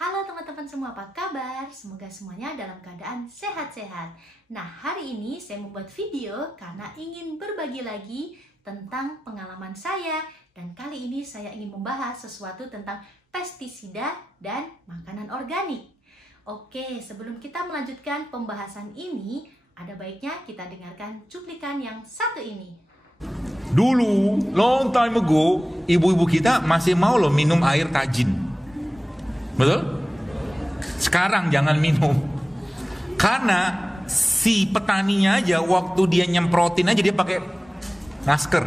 Halo teman-teman semua, apa kabar? Semoga semuanya dalam keadaan sehat-sehat. Nah, hari ini saya membuat video karena ingin berbagi lagi tentang pengalaman saya. Dan kali ini saya ingin membahas sesuatu tentang pestisida dan makanan organik. Oke, sebelum kita melanjutkan pembahasan ini, ada baiknya kita dengarkan cuplikan yang satu ini. Dulu, long time ago, ibu-ibu kita masih mau loh minum air tajin. Betul? Sekarang jangan minum. Karena si petaninya aja waktu dia nyemprotin aja dia pakai masker.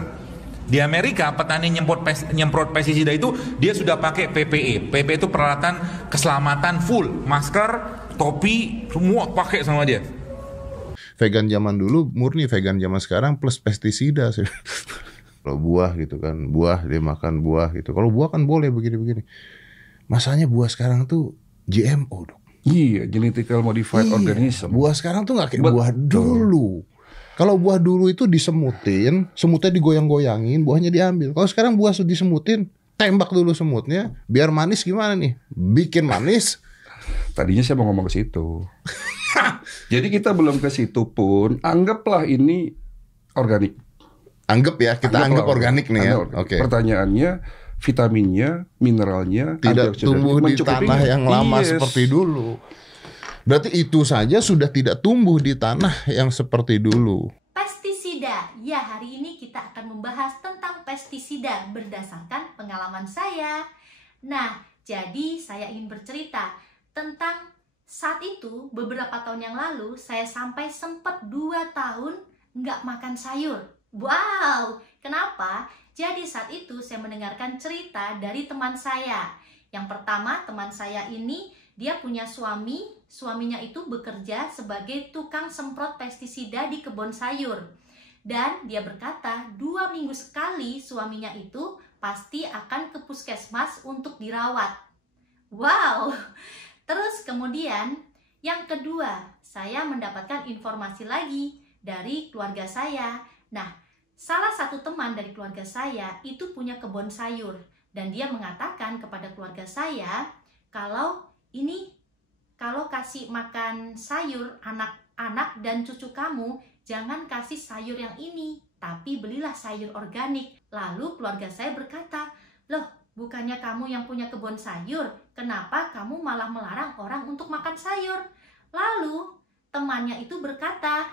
Di Amerika petani nyemprot pestisida itu dia sudah pakai PPE. PPE itu peralatan keselamatan full, masker, topi, semua pakai sama dia. Vegan zaman dulu murni, vegan zaman sekarang plus pestisida. Kalau buah gitu kan, buah dia makan buah gitu. Kalau buah kan boleh begini-begini. Masanya buah sekarang tuh GMO dong. Iya, genetically modified organism. Buah sekarang tuh nggak kayak buah dulu. Kalau buah dulu itu disemutin, semutnya digoyang-goyangin, buahnya diambil. Kalau sekarang buah disemutin, tembak dulu semutnya, biar manis gimana nih? Bikin manis. Tadinya saya mau ngomong ke situ. Jadi kita belum ke situ pun, anggaplah ini organik. Anggap kita organik nih ya. Oke. Pertanyaannya, vitaminnya, mineralnya tidak tumbuh di tanah yang lama seperti dulu. Berarti itu saja sudah tidak tumbuh di tanah yang seperti dulu. Pestisida. Ya, hari ini kita akan membahas tentang pestisida berdasarkan pengalaman saya. Nah, jadi saya ingin bercerita tentang saat itu beberapa tahun yang lalu saya sampai sempat 2 tahun nggak makan sayur. Wow, kenapa? Jadi saat itu saya mendengarkan cerita dari teman saya. Yang pertama, teman saya ini dia punya suaminya itu bekerja sebagai tukang semprot pestisida di kebun sayur. Dan dia berkata 2 minggu sekali suaminya itu pasti akan ke puskesmas untuk dirawat. Wow. Terus kemudian yang kedua, saya mendapatkan informasi lagi dari keluarga saya. Nah, salah satu teman dari keluarga saya itu punya kebun sayur. Dan dia mengatakan kepada keluarga saya, kalau kasih makan sayur anak-anak dan cucu kamu, jangan kasih sayur yang ini, tapi belilah sayur organik. Lalu keluarga saya berkata, loh, bukannya kamu yang punya kebun sayur, kenapa kamu malah melarang orang untuk makan sayur? Lalu temannya itu berkata,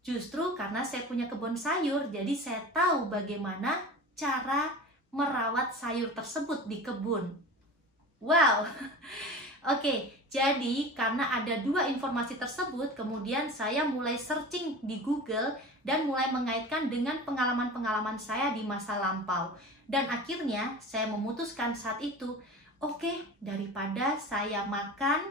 justru karena saya punya kebun sayur, jadi saya tahu bagaimana cara merawat sayur tersebut di kebun. Wow. Oke, jadi karena ada 2 informasi tersebut, kemudian saya mulai searching di Google dan mulai mengaitkan dengan pengalaman-pengalaman saya di masa lampau. Dan akhirnya saya memutuskan saat itu, oke, daripada saya makan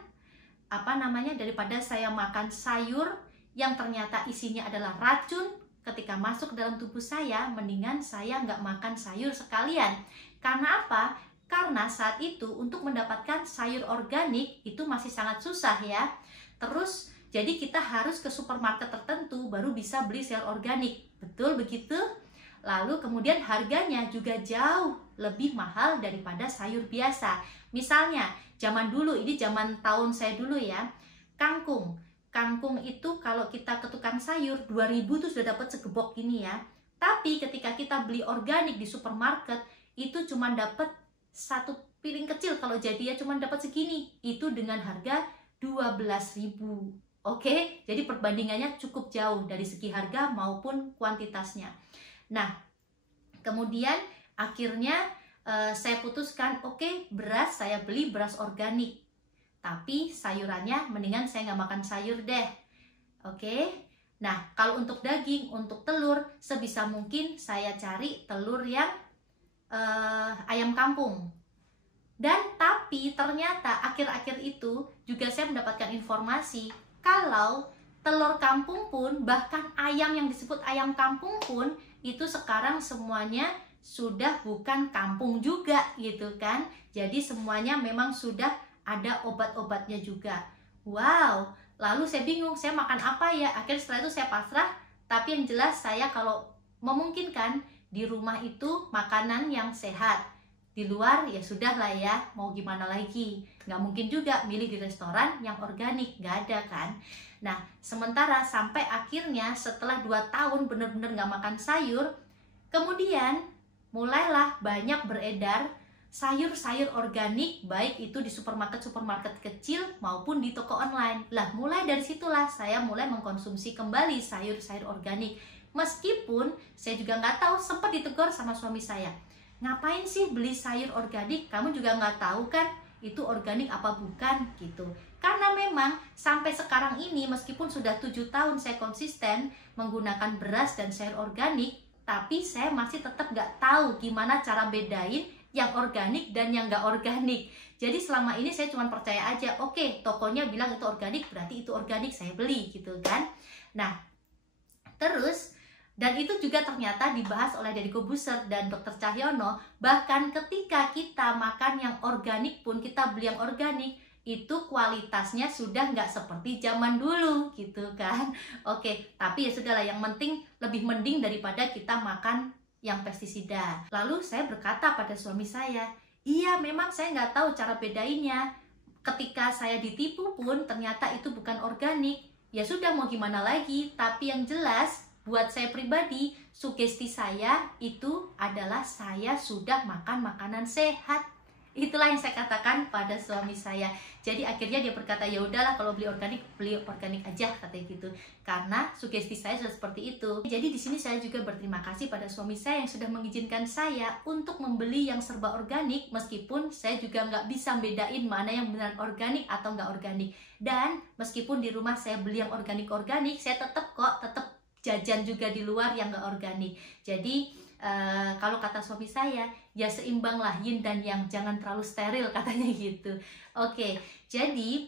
sayur yang ternyata isinya adalah racun ketika masuk dalam tubuh saya, mendingan saya nggak makan sayur sekalian. Karena apa? Karena saat itu untuk mendapatkan sayur organik itu masih sangat susah ya. Terus jadi kita harus ke supermarket tertentu baru bisa beli sayur organik. Betul begitu? Lalu kemudian harganya juga jauh lebih mahal daripada sayur biasa. Misalnya zaman dulu, ini zaman tahun saya dulu ya, kangkung itu kalau kita ke tukang sayur 2.000 tuh sudah dapat segebok gini ya. Tapi ketika kita beli organik di supermarket itu cuma dapat 1 piring kecil, kalau jadi ya cuma dapat segini. Itu dengan harga 12.000. Oke, jadi perbandingannya cukup jauh dari segi harga maupun kuantitasnya. Nah, kemudian akhirnya saya putuskan, oke, beras saya beli beras organik. Tapi sayurannya mendingan saya nggak makan sayur deh. Oke. Nah, kalau untuk daging, untuk telur, sebisa mungkin saya cari telur yang ayam kampung. Dan tapi ternyata akhir-akhir itu juga saya mendapatkan informasi kalau telur kampung pun, bahkan ayam yang disebut ayam kampung pun, itu sekarang semuanya sudah bukan kampung juga gitu kan. Jadi semuanya memang sudah ada obat-obatnya juga. Wow, lalu saya bingung, saya makan apa ya? Akhirnya setelah itu saya pasrah, tapi yang jelas saya kalau memungkinkan di rumah itu makanan yang sehat. di luar ya sudah lah ya, mau gimana lagi, nggak mungkin juga milih di restoran yang organik, nggak ada kan. Nah sementara sampai akhirnya setelah 2 tahun bener-bener nggak makan sayur, kemudian mulailah banyak beredar sayur-sayur organik, baik itu di supermarket kecil maupun di toko online. Lah mulai dari situlah saya mulai mengkonsumsi kembali sayur-sayur organik. Meskipun saya juga nggak tahu, sempat ditegur sama suami saya, ngapain sih beli sayur organik, kamu juga nggak tahu kan itu organik apa bukan gitu. Karena memang sampai sekarang ini meskipun sudah 7 tahun saya konsisten menggunakan beras dan sayur organik, tapi saya masih tetap nggak tahu gimana cara bedain yang organik dan yang nggak organik. Jadi selama ini saya cuma percaya aja, oke, tokonya bilang itu organik, berarti itu organik, saya beli gitu kan. Nah terus, dan itu juga ternyata dibahas oleh Deddy Corbuzier dan Dr. Cahyono, bahkan ketika kita makan yang organik pun, kita beli yang organik, itu kualitasnya sudah nggak seperti zaman dulu gitu kan. Oke, tapi ya sudahlah, yang penting lebih mending daripada kita makan yang pestisida. Lalu saya berkata pada suami saya, iya memang saya nggak tahu cara bedainnya. Ketika saya ditipu pun ternyata itu bukan organik. Ya sudah, mau gimana lagi. Tapi yang jelas buat saya pribadi, sugesti saya itu adalah saya sudah makan makanan sehat. Itulah yang saya katakan pada suami saya. Jadi akhirnya dia berkata, ya udahlah kalau beli organik aja, katanya gitu. Karena sugesti saya sudah seperti itu. Jadi di sini saya juga berterima kasih pada suami saya yang sudah mengizinkan saya untuk membeli yang serba organik, meskipun saya juga nggak bisa bedain mana yang benar organik atau nggak organik. Dan meskipun di rumah saya beli yang organik, saya tetap jajan juga di luar yang nggak organik. Jadi kalau kata suami saya, ya seimbanglah yin dan yang, jangan terlalu steril, katanya gitu. Oke, jadi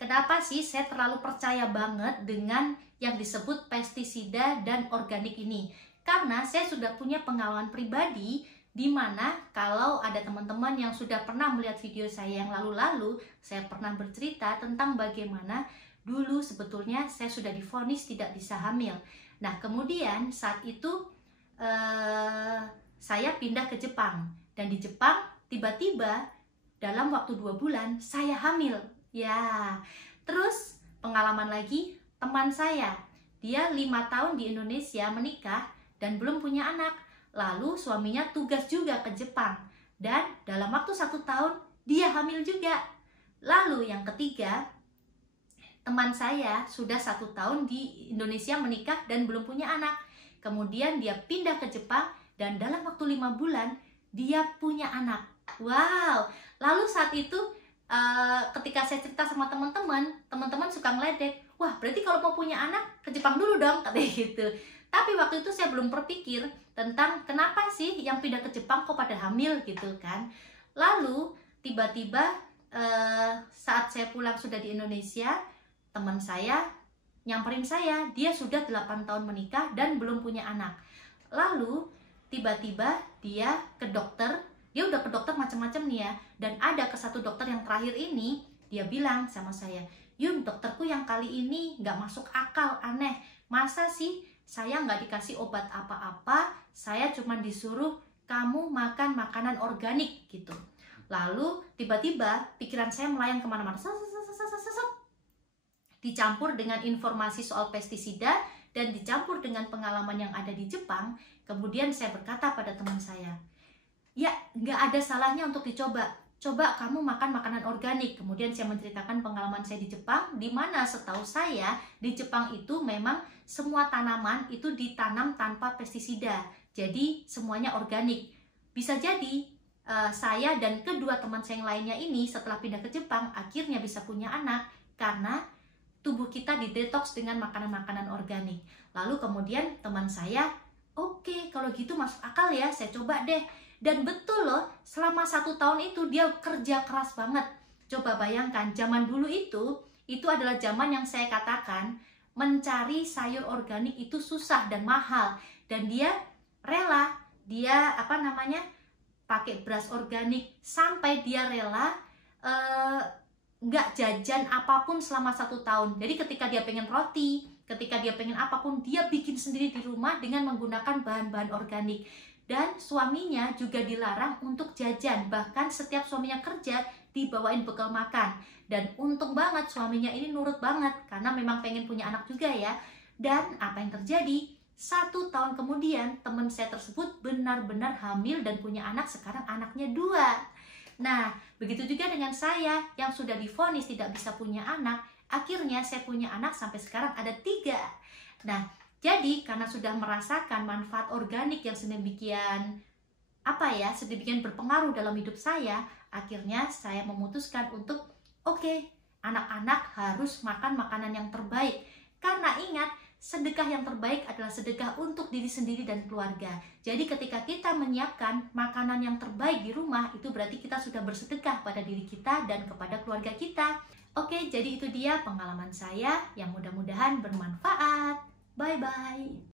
kenapa sih saya terlalu percaya banget dengan yang disebut pestisida dan organik ini? Karena saya sudah punya pengalaman pribadi, di mana kalau ada teman-teman yang sudah pernah melihat video saya yang lalu-lalu, saya pernah bercerita tentang bagaimana dulu sebetulnya saya sudah divonis tidak bisa hamil. Nah kemudian saat itu saya pindah ke Jepang, dan di Jepang tiba-tiba dalam waktu 2 bulan saya hamil. Ya, terus pengalaman lagi, teman saya, dia 5 tahun di Indonesia menikah dan belum punya anak. Lalu suaminya tugas juga ke Jepang, dan dalam waktu 1 tahun dia hamil juga. Lalu yang ketiga, teman saya sudah 1 tahun di Indonesia menikah dan belum punya anak. Kemudian dia pindah ke Jepang, dan dalam waktu 5 bulan dia punya anak. Wow. Lalu saat itu ketika saya cerita sama teman-teman suka ngeledek, wah berarti kalau mau punya anak ke Jepang dulu dong, katanya gitu. Tapi waktu itu saya belum berpikir tentang kenapa sih yang pindah ke Jepang kok pada hamil gitu kan. Lalu tiba-tiba saat saya pulang sudah di Indonesia, teman saya nyamperin saya, dia sudah 8 tahun menikah dan belum punya anak. Lalu tiba-tiba dia ke dokter, dia udah ke dokter macam-macam nih ya, dan ada ke satu dokter yang terakhir ini, dia bilang sama saya, Yun, dokterku yang kali ini nggak masuk akal, aneh, masa sih saya nggak dikasih obat apa-apa, saya cuma disuruh kamu makan makanan organik gitu. Lalu tiba-tiba pikiran saya melayang kemana-mana, dicampur dengan informasi soal pestisida dan dicampur dengan pengalaman yang ada di Jepang. Kemudian saya berkata pada teman saya, ya nggak ada salahnya untuk dicoba. Coba kamu makan makanan organik. Kemudian saya menceritakan pengalaman saya di Jepang, di mana setahu saya di Jepang itu memang semua tanaman itu ditanam tanpa pestisida. Jadi semuanya organik. Bisa jadi saya dan kedua teman saya yang lainnya ini setelah pindah ke Jepang akhirnya bisa punya anak karena tubuh kita didetoks dengan makanan-makanan organik. Lalu kemudian teman saya, oke, kalau gitu masuk akal ya, saya coba deh. Dan betul loh, selama 1 tahun itu dia kerja keras banget. Coba bayangkan, zaman dulu itu adalah zaman yang saya katakan mencari sayur organik itu susah dan mahal. Dan dia rela, dia pakai beras organik, sampai dia rela nggak jajan apapun selama 1 tahun. Jadi ketika dia pengen roti, ketika dia pengen apapun, dia bikin sendiri di rumah dengan menggunakan bahan-bahan organik. Dan suaminya juga dilarang untuk jajan, bahkan setiap suaminya kerja dibawain bekal makan. Dan untung banget suaminya ini nurut banget, karena memang pengen punya anak juga ya. Dan apa yang terjadi? 1 tahun kemudian teman saya tersebut benar-benar hamil dan punya anak, sekarang anaknya 2. Nah, begitu juga dengan saya yang sudah divonis tidak bisa punya anak, akhirnya saya punya anak sampai sekarang ada 3. Nah, jadi karena sudah merasakan manfaat organik yang sedemikian sedemikian berpengaruh dalam hidup saya, akhirnya saya memutuskan untuk anak-anak harus makan makanan yang terbaik. Karena ingat, sedekah yang terbaik adalah sedekah untuk diri sendiri dan keluarga. Jadi ketika kita menyiapkan makanan yang terbaik di rumah, itu berarti kita sudah bersedekah pada diri kita dan kepada keluarga kita. Oke, jadi itu dia pengalaman saya yang mudah-mudahan bermanfaat. Bye-bye.